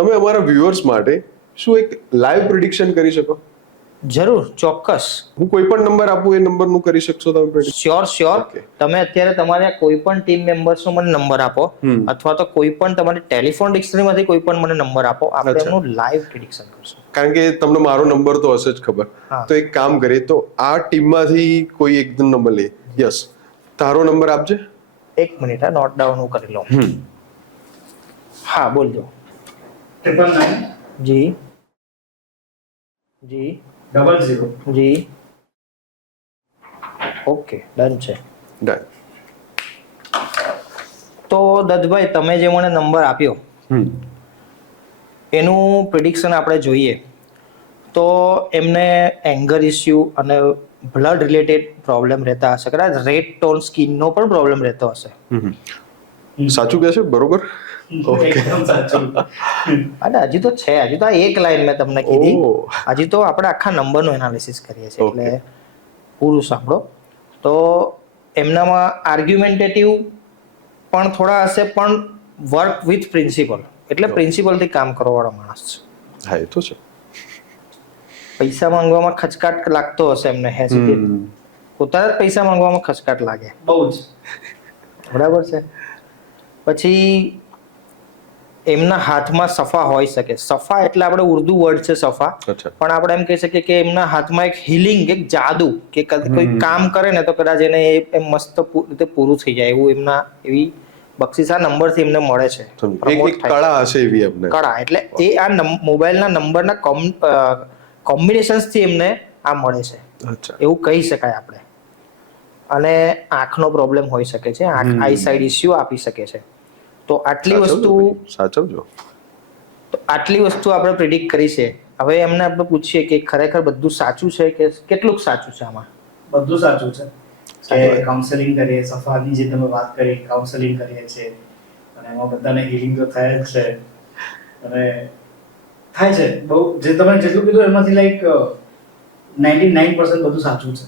તમે અમારા વ્યુઅર્સ માટે શું એક લાઈવ પ્રિડિક્શન કરી શકો? જરૂર, ચોક્કસ. હું કોઈ પણ નંબર આપું એ નંબરનું કરી શકશો તમે predict? શ્યોર. Okay. તમે અત્યારે તમારા કોઈ પણ ટીમ મેમ્બર્સનો મને નંબર આપો, અથવા તો કોઈ પણ તમારી ટેલિફોન ડિક્શનરીમાંથી કોઈ પણ મને નંબર આપો, આપણે અચ્છા. એનું લાઈવ પ્રિડિક્શન કરશું. કારણ કે તમને મારો નંબર તો હશે જ ખબર. હા. તો એક કામ કરીએ, તો આ ટીમમાંથી કોઈ એક નંબર લે. યસ, તારો નંબર આપજે. એક મિનિટ, આ નોટ ડાઉન હું કરી લઉં. હા, બોલજો. 999 જી જી 00. જી. ઓકે, ડન છે. ડન. તો દત્તભાઈ, તમે જે મને નંબર આપ્યો એનું પ્રિડિક્શન આપણે જોઈએ તો એમને એંગર ઇસ્યુ અને બ્લડ રિલેટેડ પ્રોબ્લેમ રહેતા હશે, કદાચ રેડ ટોન સ્કિનનો પણ પ્રોબ્લેમ રહેતો હશે. સાચું કહે છે? બરોબર. એકદમ સાચું. અને હજી તો છે, હજી તો આ એક લાઈન મેં તમને કીધી, ઓહ. હજી તો આપણે આખા નંબરનું એનાલિસિસ કરીએ છીએ, એટલે પૂરું સાંભળો. તો એમનામાં આર્ગ્યુમેન્ટેટિવ પણ થોડા હશે, પણ વર્ક વિથ પ્રિન્સિપલ, એટલે પ્રિન્સિપલથી કામ કરવાવાળો માણસ છે. હા, એ તો છે. પૈસા માંગવામાં ખચકાટ લાગતો હશે એમને, હેસિટેટ, પોતાના જ પૈસા માંગવામાં ખચકાટ લાગે, બહુ જ. બરાબર છે. પછી એમના હાથમાં સફા હોઈ શકે. સફા એટલે આપણે ઉર્દુ વર્ડ છે સફા, અચ્છા. પણ આપણે એમ કહી શકીએ કે એમના હાથમાં એક હિલિંગ, એક જાદુ, કે કોઈ કામ કરે ને તો કદાચ એને એ મસ્ત રીતે પૂરું થઈ જાય એવું એમના એવી બક્ષિસ આ નંબરથી એમને મળે છે. એક કળા હશે એવી એમને. કળા એટલે એ આ મોબાઈલના નંબરના કોમ્બિનેશન્સથી એમને આ મળે છે, અચ્છા. એવું કહી શકાય આપણે. અને આંખનો પ્રોબ્લેમ હોઈ શકે છે, આંખ આઈ સાઈડ ઇસ્યુ આપી શકે છે. તો આટલી સાચવજો. આટલી વસ્તુ આપણે પ્રિડિક્ટ કરી છે. હવે એમને આપણે પૂછીએ કે ખરેખર બધું સાચું છે કે કેટલું સાચું છે આમાં? બધું સાચું છે. કે કાઉન્સેલિંગ કરીએ, સફાની જે તમે વાત કરી, કાઉન્સેલિંગ કરીએ છીએ અને એમાં બધાને હીલિંગ તો થાય જ છે. અને થાય છે બહુ, જે તમે જેટલું કીધું એમાંથી લાઈક 99% બધું સાચું છે.